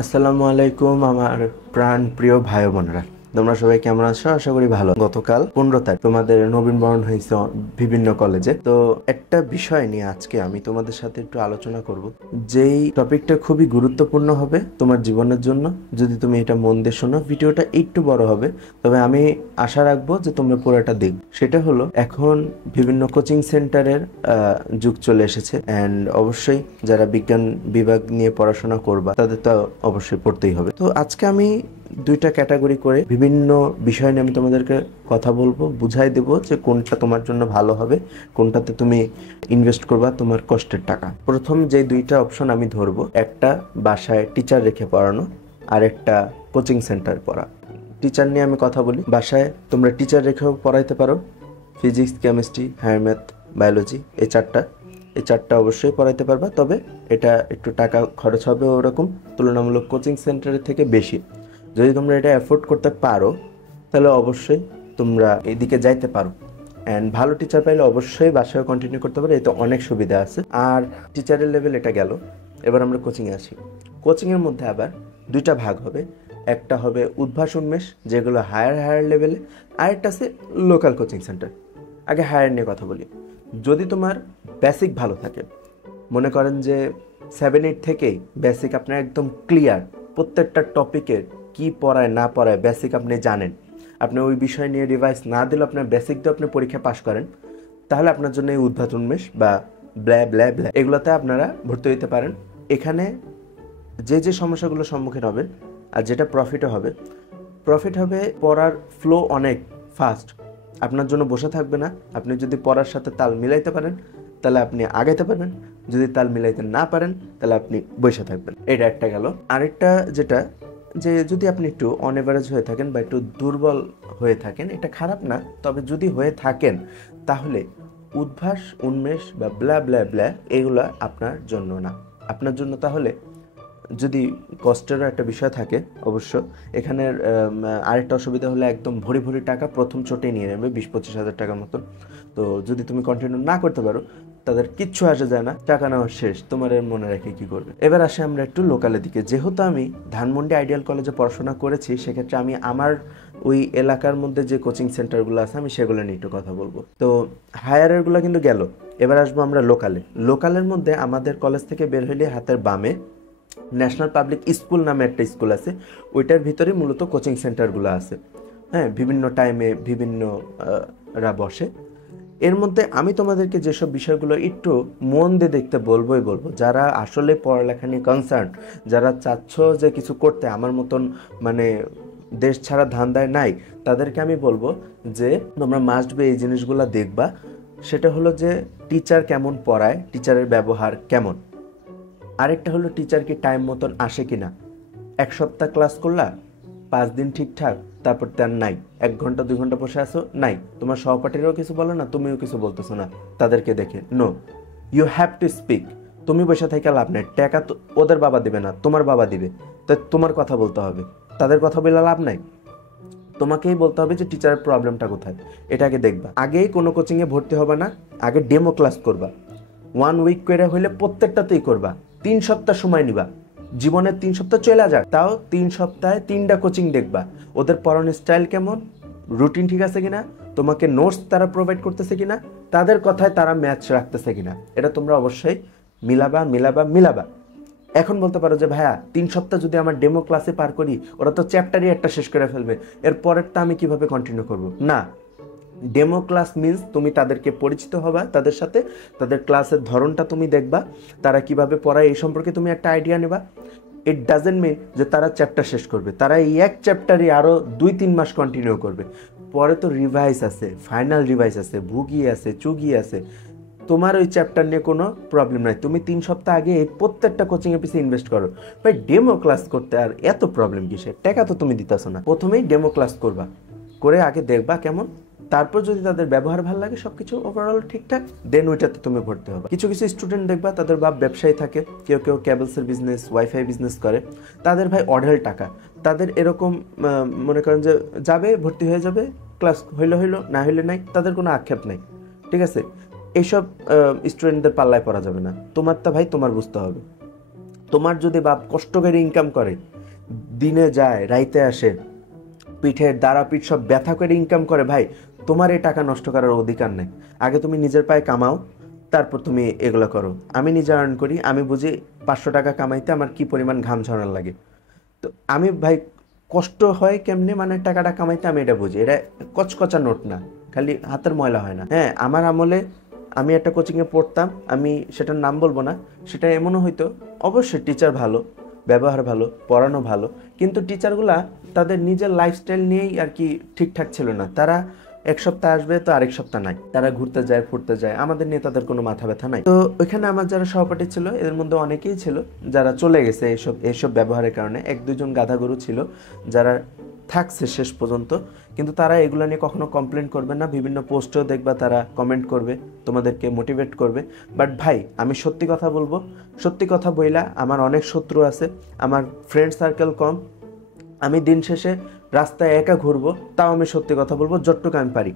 আসসালামু আলাইকুম আমার প্রাণ প্রিয় ভাই বোনেরা, তোমরা সবাই কেমন আছো? আশা করি ভালো। গতকাল 15 তারিখ তোমাদের নবীনবরণ হয়েছে বিভিন্ন কলেজে। তো একটা বিষয় নিয়ে আজকে আমি তোমাদের সাথে একটু আলোচনা করব, যেই টপিকটা খুবই গুরুত্বপূর্ণ হবে তোমার জীবনের জন্য। যদি তুমি এটা মন দিয়ে শোনো, ভিডিওটা একটু বড় হবে, তবে আমি আশা রাখবো যে তোমরা পুরোটা দেখবে। সেটা হলো, এখন বিভিন্ন কোচিং সেন্টারের যুগ চলে এসেছে, অ্যান্ড অবশ্যই যারা বিজ্ঞান বিভাগ নিয়ে পড়াশোনা করবা তাদের তো অবশ্যই পড়তেই হবে। তো আজকে আমি দুইটা ক্যাটাগরি করে বিভিন্ন বিষয় নিয়ে আমি তোমাদেরকে কথা বলবো, বুঝাই দেবো যে কোনটা তোমার জন্য ভালো হবে, কোনটাতে তুমি ইনভেস্ট করবা তোমার কষ্টের টাকা। প্রথম যে দুইটা অপশন আমি ধরবো, একটা বাসায় টিচার রেখে পড়ানো, আর একটা কোচিং সেন্টার পড়া। টিচার নিয়ে আমি কথা বলি। বাসায় তোমরা টিচার রেখেও পড়াইতে পারো, physics, chemistry, higher math, biology, এই চারটা অবশ্যই পড়াইতে পারবা। তবে এটা একটু টাকা খরচ হবে ওরকম, তুলনামূলক কোচিং সেন্টারের থেকে বেশি। যদি তোমরা এটা অ্যাফোর্ড করতে পারো তাহলে অবশ্যই তোমরা এদিকে যাইতে পারো, অ্যান্ড ভালো টিচার পাইলে অবশ্যই বাসায় কন্টিনিউ করতে পারো, এতে অনেক সুবিধা আছে। আর টিচারের লেভেল এটা গেল। এবার আমরা কোচিংয়ে আসি। কোচিংয়ের মধ্যে আবার দুইটা ভাগ হবে। একটা হবে উদ্ভাস উন্মেষ, যেগুলো হায়ার লেভেলে, আর একটা আছে লোকাল কোচিং সেন্টার। আগে হায়ার নিয়ে কথা বলি। যদি তোমার বেসিক ভালো থাকে, মনে করেন যে 7-8 থেকেই বেসিক আপনার একদম ক্লিয়ার, প্রত্যেকটা টপিকের কি পড়ায় না পড়ায় বেসিক আপনি জানেন, আপনি ওই বিষয় নিয়ে রিভাইজ না দিলে আপনার বেসিক দিয়ে আপনি পরীক্ষা পাশ করেন, তাহলে আপনার জন্য এই উদ্ভাত উন্মেষ বা ব্ল্যা ব্ল্যা ব্ল্যা এগুলোতে আপনারা ভর্তি হইতে পারেন। এখানে যে সমস্যাগুলোর সম্মুখীন হবেন আর যেটা প্রফিট হবে পড়ার ফ্লো অনেক ফাস্ট, আপনার জন্য বসে থাকবে না। আপনি যদি পড়ার সাথে তাল মিলাইতে পারেন তাহলে আপনি আগাইতে পারেন, যদি তাল মিলাইতে না পারেন তাহলে আপনি বসে থাকবেন। এটা একটা গেল। আরেকটা যেটা, যে যদি আপনি একটু অন এভারেজ হয়ে থাকেন বা একটু দুর্বল হয়ে থাকেন, এটা খারাপ না, তবে যদি হয়ে থাকেন তাহলে উদ্ভাস উন্মেষ বা ব্লা ব্লা ব্লা এগুলো আপনার জন্য না। আপনার জন্য তাহলে, যদি কস্টেরও একটা বিষয় থাকে অবশ্য, এখানের আরেকটা অসুবিধা হলে একদম ভরি ভরি টাকা প্রথম চোটেই নিয়ে নেবে, 20-25 হাজার টাকার মতন। তো যদি তুমি কন্টিনিউ না করতে পারো তাদের কিচ্ছু আসে যায় না, টাকা নেওয়া শেষ, তোমার এর মনে রেখে কি করবে। এবার আসে আমরা একটু লোকালের দিকে। যেহেতু আমি ধানমন্ডি আইডিয়াল কলেজে পড়াশোনা করেছি, সেক্ষেত্রে আমি আমার ওই এলাকার মধ্যে যে কোচিং সেন্টারগুলো আছে আমি সেগুলো নিয়ে একটু কথা বলবো। তো হায়ারেরগুলো কিন্তু গেল। এবার আসবো আমরা লোকালের মধ্যে আমাদের কলেজ থেকে বের হইলে হাতের বামে ন্যাশনাল পাবলিক স্কুল নামে একটা স্কুল আছে, ওইটার ভিতরে মূলত কোচিং সেন্টারগুলো আছে। হ্যাঁ, বিভিন্ন টাইমে বিভিন্ন রা বসে। এর মধ্যে আমি তোমাদেরকে যেসব বিষয়গুলো একটু মন দিয়ে দেখতে বলবোই বলবো, যারা আসলে পড়ালেখা নিয়ে কনসার্ন, যারা চাচ্ছ যে কিছু করতে, আমার মতন মানে দেশ ছাড়া ধান্দায় নাই, তাদেরকে আমি বলবো যে তোমরা মাস্ট বি এই জিনিসগুলো দেখবা। সেটা হলো যে টিচার কেমন পড়ায়, টিচারের ব্যবহার কেমন। আরেকটা হলো টিচার কি টাইম মতন আসে কিনা। এক সপ্তাহ ক্লাস করলা, 5 দিন ঠিকঠাক, তারপর তার নাই, 1 ঘন্টা 2 ঘন্টা বসে আসো, নাই, তোমার সহপাঠীরাও কিছু বলো না, তুমিও কিছু বলতেছো না তাদেরকে দেখে। No, you have to speak. তুমি বসে থেকে লাভ নেই, টাকা তো ওদের বাবা দিবে না, তোমার বাবা দিবে, তাই তোমার কথা বলতে হবে, তাদের কথা বলে লাভ নাই। তোমাকেই বলতে হবে যে টিচারের প্রবলেমটা কোথায়, এটাকে দেখবা। আগেই কোনো কোচিংয়ে ভর্তি হবে না, আগে ডেমো ক্লাস করবা। 1 উইক করে হইলে প্রত্যেকটাতেই করবা। 3 সপ্তাহ সময় নিবা, জীবনের 3 সপ্তাহ চলে যাক, তাও 3 সপ্তাহে 3টা কোচিং দেখবা, ওদের পড়ানোর স্টাইল কেমন, রুটিন ঠিক আছে কিনা, তোমাকে নোটস তারা প্রোভাইড করতেছে কিনা, তাদের কথায় তারা ম্যাচ রাখতেছে কিনা, এটা তোমরা অবশ্যই মিলাবা। এখন বলতে পারো যে ভাইয়া 3 সপ্তাহ যদি আমার ডেমো ক্লাসে পার করি, ওরা তো চ্যাপ্টারই একটা শেষ করে ফেলবে, এর পরেরটা আমি কিভাবে কন্টিনিউ করব? না, ডেমো ক্লাস মিন্স তুমি তাদেরকে পরিচিত হবা, তাদের সাথে তাদের ক্লাসের ধরনটা তুমি দেখবা, তারা কিভাবে পড়ায় এই সম্পর্কে তুমি একটা আইডিয়া নেবা। ইট ডাজেন্ট মিন যে তারা চ্যাপ্টার শেষ করবে, তারা এই এক চ্যাপ্টারই আরও 2-3 মাস কন্টিনিউ করবে। পরে তো রিভাইজ আছে, ফাইনাল রিভাইজ আছে, ভুগি আছে, চুগি আছে। তোমার ওই চ্যাপ্টার নিয়ে কোনো প্রবলেম নাই, তুমি 3 সপ্তাহ আগে এই প্রত্যেকটা কোচিংয়ের পিছিয়ে ইনভেস্ট করো। ভাই ডেমো ক্লাস করতে আর এত প্রবলেম কিসের? টাকা তো তুমি দিতেছো না। প্রথমেই ডেমো ক্লাস করবা, করে আগে দেখবা কেমন, তারপর যদি তাদের ব্যবহার ভালো লাগে, সবকিছু ওভারঅল ঠিকঠাক, দেন ওইটাতে তুমি ভর্তি হবে। কিছু স্টুডেন্ট দেখবা তাদের বাপ ব্যবসায়ী থাকে, কেউ কেবলসের বিজনেস, ওয়াইফাই বিজনেস করে, তাদের ভাই অঢেল টাকা, তাদের এরকম মনে করেন যে যাবে, ভর্তি হয়ে যাবে, ক্লাস হইলো না হইলে নাই, তাদের কোনো আক্ষেপ নাই, ঠিক আছে। এইসব স্টুডেন্টদের পাল্লায় পড়া যাবে না, তোমারটা ভাই তোমার বুঝতে হবে। তোমার যদি বাপ কষ্ট করে ইনকাম করে, দিনে যায় রাইতে আসে, পিঠের দ্বারা পিঠ সব ব্যথা করে ইনকাম করে, ভাই তোমার এই টাকা নষ্ট করার অধিকার নেই। আগে তুমি নিজের পায়ে কামাও, তারপর তুমি এগুলো করো। আমি নিজে আর্ন করি, আমি বুঝি 500 টাকা কামাইতে আমার কি পরিমাণ ঘাম ঝরার লাগে। তো আমি ভাই কষ্ট হয় কেমনে মানে টাকাটা কামাইতে, আমি এটা বুঝি। এটা কচকচা নোট না, খালি হাতের ময়লা হয় না। হ্যাঁ, আমার আমলে আমি একটা কোচিংয়ে পড়তাম, আমি সেটার নাম বলবো না, সেটা এমনও হইতো অবশ্যই টিচার ভালো, ব্যবহার ভালো, পড়ানো ভালো, কিন্তু টিচারগুলা তাদের নিজের লাইফস্টাইল নিয়েই আর কি ঠিকঠাক ছিল না। তারা এক সপ্তাহ আসবে তো আরেক সপ্তাহ নাই, তারা ঘুরতে যায় ফুরতে যায়, আমাদের নিয়ে তাদের কোনো মাথা ব্যথা নাই। তো ওইখানে আমার যারা সহপাঠী ছিল এদের মধ্যে অনেকেই ছিল যারা চলে গেছে এইসব ব্যবহারের কারণে। 1-2 জন গাধা গরু ছিল যারা থাকছে শেষ পর্যন্ত, কিন্তু তারা এগুলো নিয়ে কখনো কমপ্লেন করবে না। বিভিন্ন পোস্টেও দেখবা তারা কমেন্ট করবে, তোমাদেরকে মোটিভেট করবে। বাট ভাই আমি সত্যি কথা বলবো, সত্যি কথা বইলা আমার অনেক শত্রু আছে, আমার ফ্রেন্ড সার্কেল কম, আমি দিন শেষে রাস্তায় একা ঘুরবো, তাও আমি সত্যি কথা বলবো যতটুকু আমি পারি।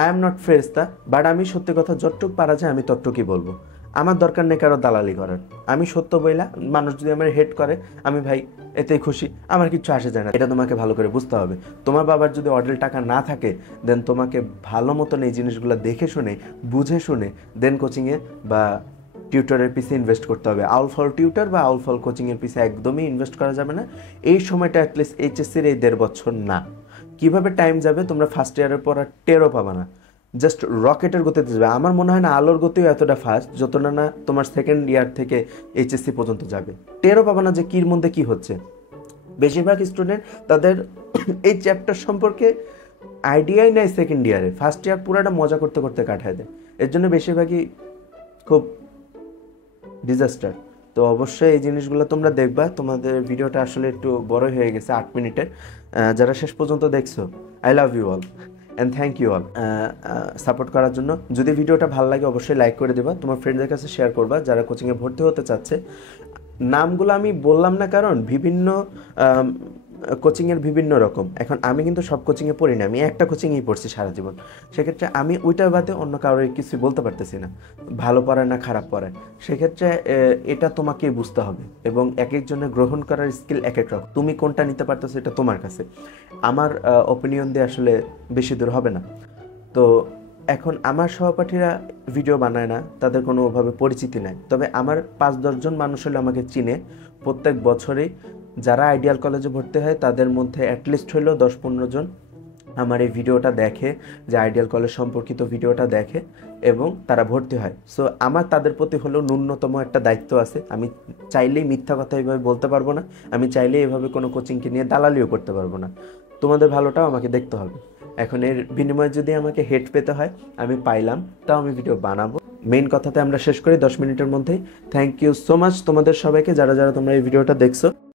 আই এম নট ফেরেস্তা, বাট আমি সত্যি কথা যতটুকু পারা যায় আমি ততটুকুই বলবো। আমার দরকার নেই কারো দালালি করার। আমি সত্য বইলা, মানুষ যদি আমার হেট করে আমি ভাই এতেই খুশি, আমার কিছু আসে যায় না। এটা তোমাকে ভালো করে বুঝতে হবে। তোমার বাবার যদি অডেল টাকা না থাকে, দেন তোমাকে ভালো মতন এই জিনিসগুলো দেখে শুনে বুঝে শুনে দেন কোচিংয়ে বা টিউটরের পিছে ইনভেস্ট করতে হবে। আউল ফল টিউটর বা আউল ফল কোচিংয়ের পিছে একদমই ইনভেস্ট করা যাবে না এই সময়টা। অ্যাটলিস্ট এইচএসসির এই 1.5 বছর না, কিভাবে টাইম যাবে তোমরা ফার্স্ট ইয়ারের পর আর টেরও পাবা না। জাস্ট রকেটের গতিতে যাবে। আমার মনে হয় না আলোর গতিও এতটা ফাস্ট যতটা না তোমার সেকেন্ড ইয়ার থেকে এইচএসসি পর্যন্ত যাবে। টেরও পাবা না যে কির মধ্যে কি হচ্ছে। বেশিরভাগ স্টুডেন্ট তাদের এই চ্যাপ্টার সম্পর্কে আইডিয়াই নাই সেকেন্ড ইয়ারে, ফার্স্ট ইয়ার পুরাটা মজা করতে করতে কাটায় দেয়। এর জন্য বেশিরভাগই খুব ডিজাস্টার। তো অবশ্যই এই জিনিসগুলো তোমরা দেখবা। তোমাদের ভিডিওটা আসলে একটু বড় হয়ে গেছে, 8 মিনিটের। যারা শেষ পর্যন্ত দেখছো, I love you all and thank you all support করার জন্য। যদি ভিডিওটা ভালো লাগে অবশ্যই লাইক করে দেবা, তোমার ফ্রেন্ডদের কাছে শেয়ার করবা যারা কোচিংয়ে ভর্তি হতে চাচ্ছে। নামগুলো আমি বললাম না কারণ বিভিন্ন কোচিংয়ের বিভিন্ন রকম। এখন আমি কিন্তু সব কোচিংয়ে পড়ি না, আমি একটা কোচিংয়েই পড়ছি সারা জীবন। সেক্ষেত্রে আমি ওইটার বাদে অন্য কারোর কিছু বলতে পারতেছি না, ভালো পড়ায় না খারাপ পড়ায়। সেক্ষেত্রে এটা তোমাকেই বুঝতে হবে এবং এক একজনের গ্রহণ করার স্কিল এক এক রকম। তুমি কোনটা নিতে পারতেছো এটা তোমার কাছে, আমার ওপিনিয়ন দিয়ে আসলে বেশি দূর হবে না। তো এখন আমার সহপাঠীরা ভিডিও বানায় না, তাদের কোনোভাবে পরিচিতি নাই, তবে আমার 5-10 জন মানুষ হলে আমাকে চিনে। প্রত্যেক বছরেই যারা আইডিয়াল কলেজে ভর্তি হয় তাদের মধ্যে অ্যাটলিস্ট হলেও 10-15 জন আমার এই ভিডিওটা দেখে, যে আইডিয়াল কলেজ সম্পর্কিত ভিডিওটা দেখে এবং তারা ভর্তি হয়। সো আমার তাদের প্রতি হলেও ন্যূনতম একটা দায়িত্ব আছে। আমি চাইলেই মিথ্যা কথা এইভাবে বলতে পারবো না, আমি চাইলেই এভাবে কোনো কোচিংকে নিয়ে দালালিও করতে পারবো না। তোমাদের ভালোটাও আমাকে দেখতে হবে। এখন এর বিনিময়ে যদি আমাকে হেট পেতে হয়, আমি পাইলাম, তাও আমি ভিডিও বানাবো। মেইন কথাতে আমরা শেষ করি 10 মিনিটের মধ্যেই। থ্যাংক ইউ সো মাচ তোমাদের সবাইকে, যারা যারা তোমরা এই ভিডিওটা দেখছো।